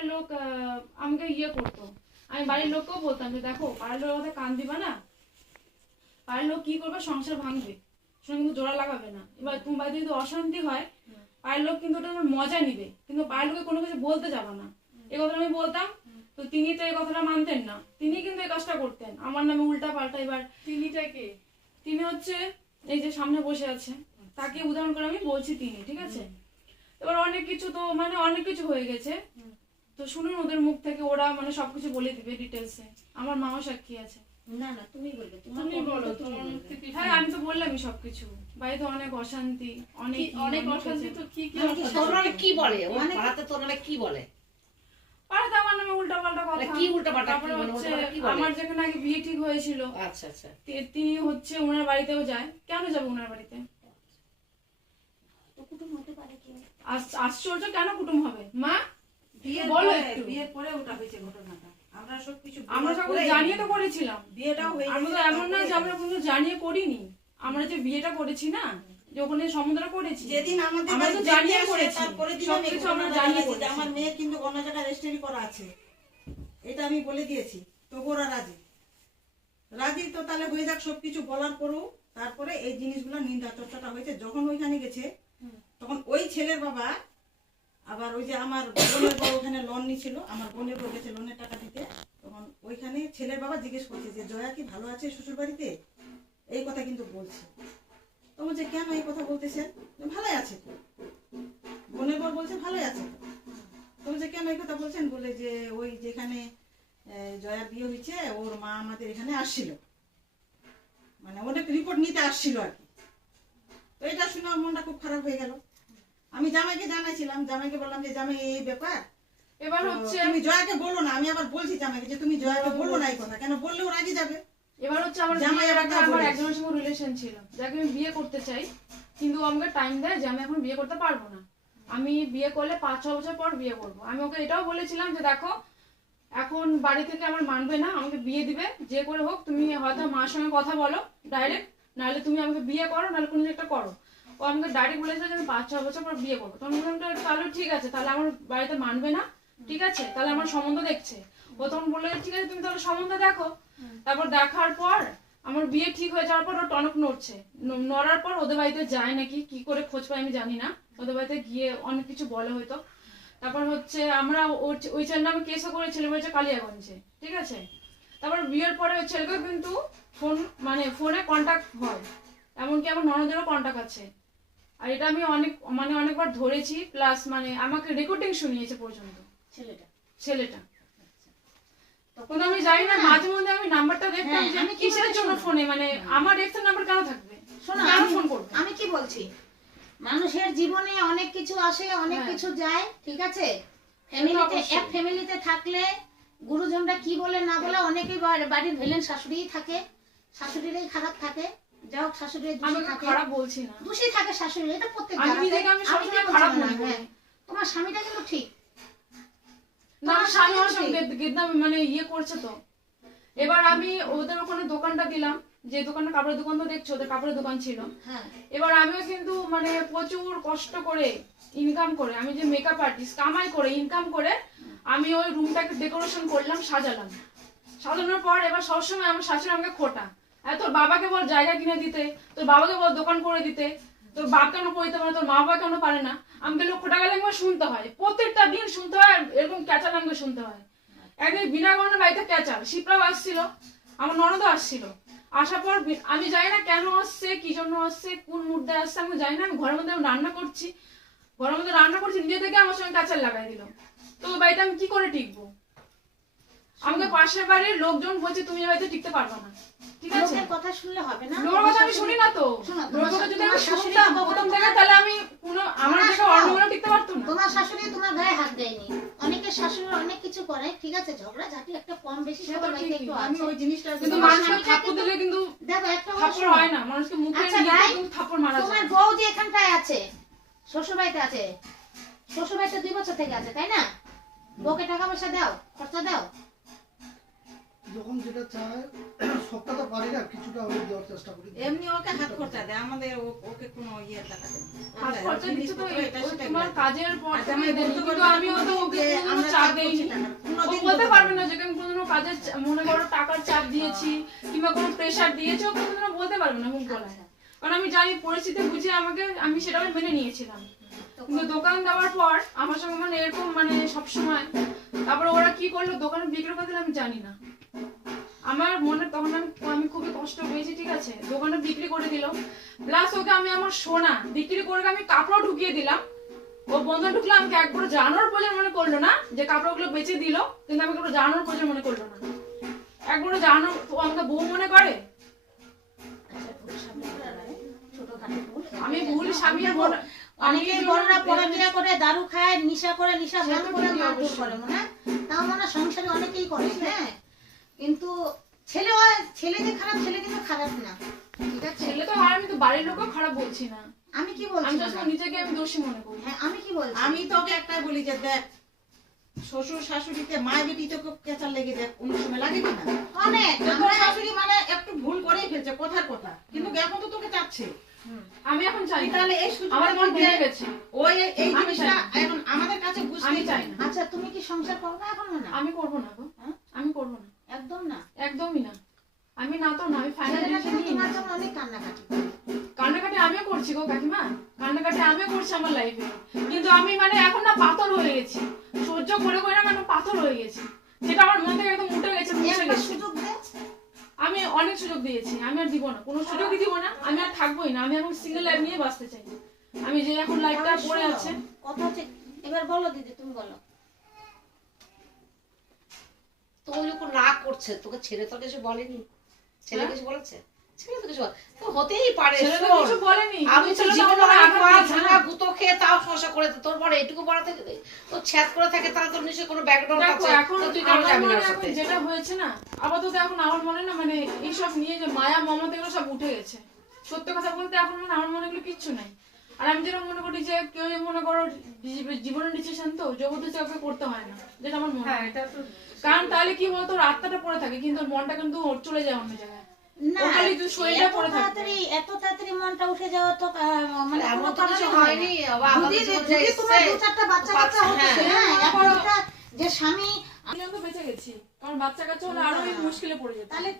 পাড়ার লোক আমাকে ইয়ে করতো, আমি বাড়ির লোককেও বলতাম যে দেখো পাড়ার লোক কথা কান দিবা না, পাড়ার লোক কি করবে সংসার ভাঙবে, সেটা কিন্তু জোড়া লাগাবে না। এবার তোমার বাড়িতে যদি অশান্তি হয় পাড়ার লোক কিন্তু ওটা মজা নিবে, কিন্তু পাড়ার লোকে কোনো কিছু বলতে যাবে না। এই কথাটা আমি বলতাম, তো তিনি তো এই কথাটা মানতেন না, তিনি কিন্তু এই কাজটা করতেন আমার নামে উল্টা পাল্টা। এবার তিনিটা কে? তিনি হচ্ছে এই যে সামনে বসে আছে, তাকে উদাহরণ করে আমি বলছি তিনি, ঠিক আছে। এবার অনেক কিছু তো মানে অনেক কিছু হয়ে গেছে, তো শুনুন ওদের মুখ থেকে, ওরা মানে সবকিছু বলে দিবে ডিটেলসে, আমার মাও সাক্ষী আছে। না না তুমি বলবে, তুমি বলো, তোমার মুখ থেকে। হ্যাঁ আমি তো বললামই সবকিছু, বাড়িতে অনেক অশান্তি, অনেক অনেক অশান্তি। তো কি কি তোমরা কি বলে মানে পাড়াতে তোমরা কি বলে? পাড়াতে আমার নামে উল্টা পাল্টা কথা। কি উল্টা পাল্টা? তারপরে হচ্ছে আমার যেখানে আগে বিয়ে ঠিক হয়েছিল, আচ্ছা আচ্ছা, তিনি হচ্ছে ওনার বাড়িতেও যায়। কেন যাবে ওনার বাড়িতে? তো কুটুম হতে পারে কি? আশ্চর্য, কেন কুটুম হবে মা? বিয়ের পরে ওটা হয়েছে ঘটনাটা। আমরা সব জানিয়ে তো করেছিলাম, বিয়েটাও হয়ে আমরা তো এমন না যে আমরা কোনো জানিয়ে করিনি। আমরা যে বিয়েটা করেছি না, যে ওখানে সম্বন্ধটা করেছি, যেদিন আমাদের আমরা তো জানিয়ে করেছি, তারপরে দিন আমি সবকিছু আমরা জানিয়ে করেছি। আমার মেয়ে কিন্তু অন্য জায়গায় রেজিস্ট্রি করা আছে, এটা আমি বলে দিয়েছি। তো ওরা রাজি তো তাহলে হয়ে যাক। সবকিছু বলার পরেও তারপরে এই জিনিসগুলো নিন্দা চর্চাটা হয়েছে। যখন ওইখানে গেছে তখন ওই ছেলের বাবা আবার ওই যে আমার বোনের বউ ওখানে লোন নিয়েছিল, আমার বোনের বউ গেছে লোনের টাকা দিতে, তখন ওইখানে ছেলের বাবা জিজ্ঞেস করছে যে জয়া কি ভালো আছে শ্বশুর বাড়িতে, এই কথা কিন্তু বলছে। তো বলছে কেন এই কথা বলতেছেন? ভালোই আছে তো। বোনের বউ বলছে ভালোই আছে তো। তো বলছে কেন এই কথা বলছেন? বলে যে ওই যেখানে জয়ার বিয়ে হয়েছে ওর মা আমাদের এখানে আসছিল, মানে অনেক রিপোর্ট নিতে আসছিল আর কি। তো এটা শুনে আমার মনটা খুব খারাপ হয়ে গেল। আমি জামাইকে জানাইছিলাম, জামাইকে বললাম যে জামাই এই ব্যাপার, এবার হচ্ছে তুমি জয়াকে বলো না। আমি আবার বলছি জামাইকে যে তুমি জয়াকে বলো না এই কথা, কেন বললেও রাজি যাবে। এবার হচ্ছে আমার জামাই বিয়ের একটা আগে আমার বলেছে। একজনের সঙ্গে রিলেশন ছিল, যাকে আমি বিয়ে করতে চাই, কিন্তু ও আমাকে টাইম দেয় যে আমি এখন বিয়ে করতে পারবো না, আমি বিয়ে করলে 5-6 বছর পর বিয়ে করবো। আমি ওকে এটাও বলেছিলাম যে দেখো এখন বাড়ি থেকে আমার মানবে না, আমাকে বিয়ে দিবে যে করে হোক, তুমি হয়তো মার সঙ্গে কথা বলো ডাইরেক্ট, নাহলে তুমি আমাকে বিয়ে করো, নাহলে কোনো একটা করো। ও আমাকে ডাইরেক্ট বলেছে যে আমি 5-6 বছর পর বিয়ে করবো। তখন বললাম তাহলে ঠিক আছে, তাহলে আমার বাড়িতে মানবে না, ঠিক আছে, তাহলে আমার সম্বন্ধ দেখছে। ও তখন বললো ঠিক আছে তুমি তাহলে সম্বন্ধ দেখো। তারপর দেখার পর আমার বিয়ে ঠিক হয়ে যাওয়ার পর ও টনক নড়ছে, নড়ার পর ওদের বাড়িতে যায় নাকি, কি করে খোঁজ পাই আমি জানি না, ওদের বাড়িতে গিয়ে অনেক কিছু বলে হয়তো। তারপর হচ্ছে আমরা ওই ছেলের নামে কেসও করেছিল হয়েছে কালিয়াগঞ্জে, ঠিক আছে। তারপর বিয়ের পরে ওই ছেলেকেও কিন্তু ফোনে কন্ট্যাক্ট হয়, এমনকি আমার ননদেরও কন্ট্যাক্ট আছে। আর এটা আমি অনেকবার ধরেছি, প্লাস আমাকে রেকর্ডিং শুনিয়েছে পর্যন্ত ছেলেটা। তখন আমি জানি না, মাঝে মধ্যে আমি নাম্বারটা দেখতাম যে আমি কিসের জন্য ফোনে, আমার এক্সের নাম্বার কেন থাকবে, শোনো কেন ফোন করবে? আমি কি বলছি, মানুষের জীবনে অনেক কিছু আসে, অনেক কিছু যায়, ঠিক আছে। এক ফ্যামিলিতে থাকলে গুরুজনরা কি বলে না বলে, অনেকেই বাড়ির ভিলেন শাশুড়িই থাকে, শাশুড়িরাই খারাপ থাকে। যাই হোক শাশুড়ির দোষী থাকে, খারাপ বলছি না, দোষী থাকে শাশুড়ি, এটা প্রত্যেক খারাপ তোমার স্বামীটা কিন্তু ঠিক না, স্বামী আমার সঙ্গে ইয়ে করছে তো। এবার আমি ওদের ওখানে দোকানটা দিলাম, যে দোকানটা কাপড়ের দোকান তো দেখছো, ওদের কাপড়ের দোকান ছিল। এবার আমিও কিন্তু প্রচুর কষ্ট করে ইনকাম করে, আমি যে মেকআপ আর্টিস্ট কামাই করে ইনকাম করে আমি ওই রুমটাকে ডেকোরেশন করলাম, সাজালাম। সাজানোর পর এবার সবসময় আমার শাশুড়ি আমাকে খোটা, তোর বাবাকে বল জায়গা কিনে দিতে, তোর বাবাকে বল দোকান করে দিতে, তোর বাপ কেন করতে পারে, তোর মা বাবা কেন পারে না। আমাকে লোক খোটা গেলে শুনতে হয়, প্রত্যেকটা দিন শুনতে হয়, এরকম ক্যাচাল আমাকে শুনতে হয়। একদিন বিনা কারণে বাড়িতে ক্যাচাল, শিপ্রাও আসছিল, আমার ননদও আসছিল। আসার পর আমি জানি না কেন আসছে, কি জন্য আসছে, কোন মুদ্দে আসছে আমি জানি না। আমি ঘরের মধ্যে রান্না করছি, নিজে থেকে আমার সঙ্গে ক্যাচাল লাগাই দিল। তো ওই বাড়িতে আমি কি করে টিকবো? আমাকে পাশের বাড়ির লোকজন বলছে তুমি এই বাড়িতে টিকতে পারবে না, ঠিক আছে। কথা শুনলে হবে না, লোকের কথা আমি শুনি না তো। যদি আমি শুনতাম প্রথম থেকে, তাহলে আমি আমার থেকে অন্য টিকতে পারতো না। তোমার শাশুড়ি তোমার গায়ে হাত দেয়নি, অনেকের শাশুড়ি অনেক কিছু করে, ঠিক আছে, ঝগড়া ঝাঁটি একটা কম বেশি সবার বাড়িতে একটু আমি আছে। ওই জিনিসটা কিন্তু মানুষকে থাপ্পড় দিলে কিন্তু দেখো একটা থাপ্পড় হয় না, মানুষকে মুখে কিন্তু থাপ্পড় মারা যায়। তোমার বউ যে এখানটায় আছে, শ্বশুর বাড়িতে আছে, শ্বশুর বাড়িতে 2 বছর থেকে আছে, তাই না? বউকে টাকা পয়সা দাও, খরচা দাও, যখন যেটা চায় সবটা তো পারি না, কিছুটা হলে দেওয়ার চেষ্টা করি। এমনি ওকে হাত খরচা দেয়, আমাদের ওকে কোনো ইয়ে টাকা দেয় না। হাত খরচা দিচ্ছে তো এটা ওই সেটা তোমার দেয়। কাজের পর আচ্ছা, তুমি আমি দেনি, বলতে কিন্তু পারবো আমিও তো ওকে যে কোনো আমরা চাপ কাজ দেইনি। করছি টাকা। ও কোনোদিন বলতে পারবে না যে আমি কোনোদিনও কাজের মনে করো টাকার চাপ দিয়েছি কিংবা কোনো প্রেশার দিয়েছি, ও কোনোদিনও বলতে পারবে না মুখ গলায়। আচ্ছা। কারণ আমি জানি পরিস্থিতি বুঝে আমি সেটাও মেনে নিয়েছিলাম। কিন্তু দোকান দেওয়ার পর আমার সঙ্গে মানে এরকম মানে সবসময়, তারপরে ওরা কি করলো দোকানে বিক্রি করে দিল আমি জানি না। আমার মনে তখন আমি খুবই কষ্ট পেয়েছি, ঠিক আছে। দোকানে বিক্রি করে দিল, প্লাস ওকে আমি আমার সোনা বিক্রি করে আমি কাপড় ঢুকিয়ে দিলাম। ও বন্ধ ঢুকলো, আমাকে একবার জানানোর প্রয়োজন মনে করলো না যে কাপড়গুলো বেঁচে দিল, কিন্তু আমাকে একবার জানানোর প্রয়োজন মনে করলো না। একবার জানানো তো আমাকে বউ মনে করে। আচ্ছা, ভুল স্বামী করা নয়, ছোটখাটো ভুল। আমি ভুল স্বামী অনেকেই বড়রা পড়াশোনা করে দারু খায়, নিশা করে, নিশা ভাঙ করে তো মারধর অবশ্যই। করে, মনে হয়? তাও মনে হয় সংসারে অনেকেই করে, হ্যাঁ। কিন্তু ছেলে যে খারাপ, ছেলে কিন্তু খারাপ না, ঠিক আছে। ছেলে তো আর আমি তো বাড়ির লোকও খারাপ বলছি না, আমি কি আমি বলছি জাস্ট না? নিজেকে আমি দোষী মনে করি। হ্যাঁ, আমি কি বলছি? আমি তোকে একটাই বলি যে দেখ, শ্বশুর শাশুড়িতে মা বেটি তোকে কেঁচার লেগে দেখ, অন্য সময় লাগে কিনা। অনেক তোর আমরা শাশুড়ি মানে একটু ভুল করেই ফেলছে, কথার কথা, কিন্তু এখন তো তোকে চাচ্ছে। আমি এখন চাই না। তাহলে এই সুযোগটা আমার মন তুই ভেঙে দে। গেছে, ওই এই আমি জিনিসটা চাই এখন আমাদের কাছে বুঝতে আমি চাই না। আচ্ছা, তুমি কি সংসার করো না এখন? না, আমি করবো না গো, হ্যাঁ? আমি করবো না, একদম না। একদমই না। আমি না তো না, আমি ফাইনাল ছেলেরা ডিসিশন কিন্তু নিয়ে তোমার নিয়েছি। জন্য অনেক কান্নাকাটি করে। কান্নাকাটি আমিও করছি গো কাকিমা, কান্নাকাটি আমিও করছি আমার লাইফে, কিন্তু আমি মানে এখন না পাথর হয়ে গেছি, সহ্য করে করে না মানে পাথর হয়ে গেছি, যেটা আমার মন থেকে একদম উঠে গেছে, মুছে একটা গেছে। সুযোগ দে। আমি অনেক সুযোগ দিয়েছি, আমি আর দিব না, কোনো সুযোগই দিব না, আমি আর থাকবোই না। আমি এখন সিঙ্গেল লাইফ নিয়ে বাঁচতে চাই। আমি যে এখন লাইফটা তাহলে পড়ে শোনো, আছে। কথা হচ্ছে, এবার বলো দিদি, তুমি বলো। তো ওই যখন রাগ করছে, তোকে ছেলে তো কিছু বলেনি? ছেলে হ্যাঁ? কিছু বলেছে? ছেলে তো কিছু তো হতেই পারে। ছেলে তো শোন, কিছু বলেনি, আমি কিন্তু তো ছেলেটা জীবনে আমাকে অনেক আঘাত মার দিয়েছে না। ভাঙা গুঁতো খেয়ে তাও সমস্যা করে তোর পরে এটুকু বড় থেকে তোর ছ্যাদ করে থাকে, তারা তোর নিশ্চয়ই কোনো ব্যাকগ্রাউন্ড দেখো আছে। এখন তো তুই কেন আমার যাবি মনে না ওর এখন সাথে? যেটা হয়েছে না, আপাতত এখন আমার মনে না মানে এইসব নিয়ে যে মায়া মমতা এগুলো সব উঠে গেছে। সত্য কথা বলতে এখন মানে আমার মনে এগুলো কিচ্ছু নাই। আর আমি যেটা মনে করি যে কেউ মনে করো জীবনের ডিসিশন তো জবরদস্তি ওকে করতে হয় না, যেটা আমার মনে হ্যাঁ, হয়। এটা তো কারণ তাহলে কি বলতো, ওর আত্মাটা পড়ে থাকে কিন্তু ওর মনটা কিন্তু ওর চলে যায় অন্য জায়গায়। না, ও খালি তুই শরীরটা এত পড়ে থাকবে। তাড়াতাড়ি মনটা উঠে যাওয়া তো মানে এমন কোনো তো কিছু কারণে হয় হয়নি। না। আবার আমাদের যদি জীবনে তোমার এসছে, 2-4টা বাচ্চা কাচ্চা হ্যাঁ। হতো, হ্যাঁ, এখন ওটা যে স্বামী, আমি তো বেঁচে গেছি, কারণ বাচ্চা কাচ্চা হলে আরো মুশকিলে পড়ে যেত। তাহলে